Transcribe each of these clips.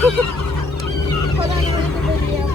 Wala naman ito video.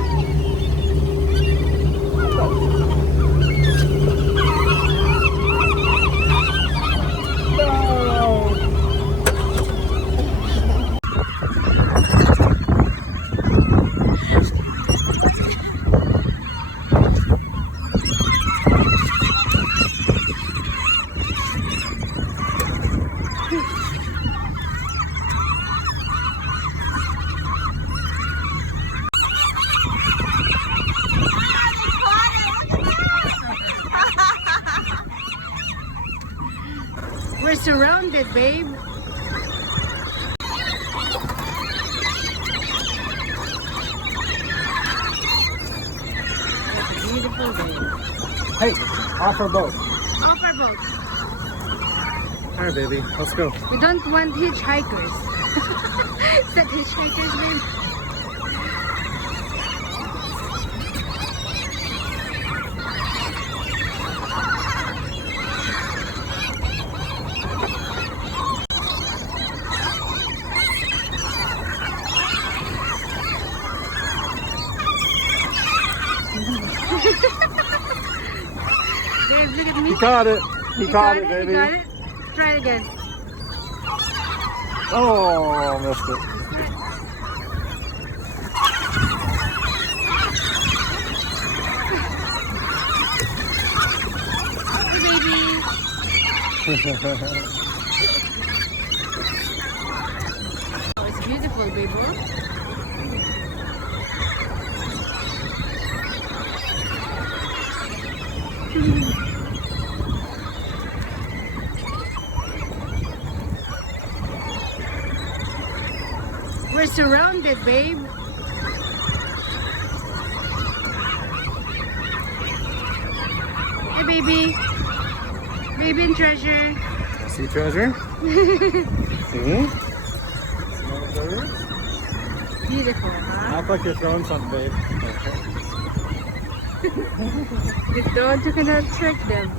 We're surrounded, babe. It's a beautiful day. Hey, off our boat. Off our boat. Alright, baby, let's go. We don't want hitchhikers. Is that hitchhikers, babe? Babe, look at me. He caught it. He caught it, baby. You got it? Try it again. Oh, missed it. Hey, baby. Oh, it's beautiful, baby. We're surrounded, babe. Hey, baby. Baby and treasure. See treasure? See? Smell the treasure? Beautiful, huh? Act like you're throwing something, babe. If don't, you cannot check them.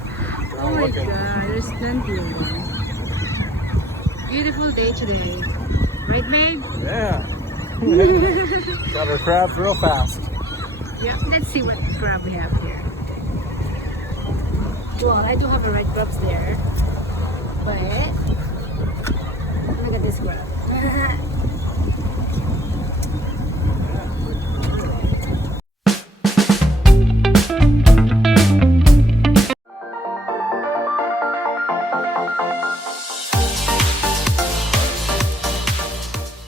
Oh my looking. god, there's plenty of them. Beautiful day today. Right, babe? Yeah. Got our crabs real fast. Yeah, let's see what crab we have here. Well, I do have a red crabs there. But look at this crab.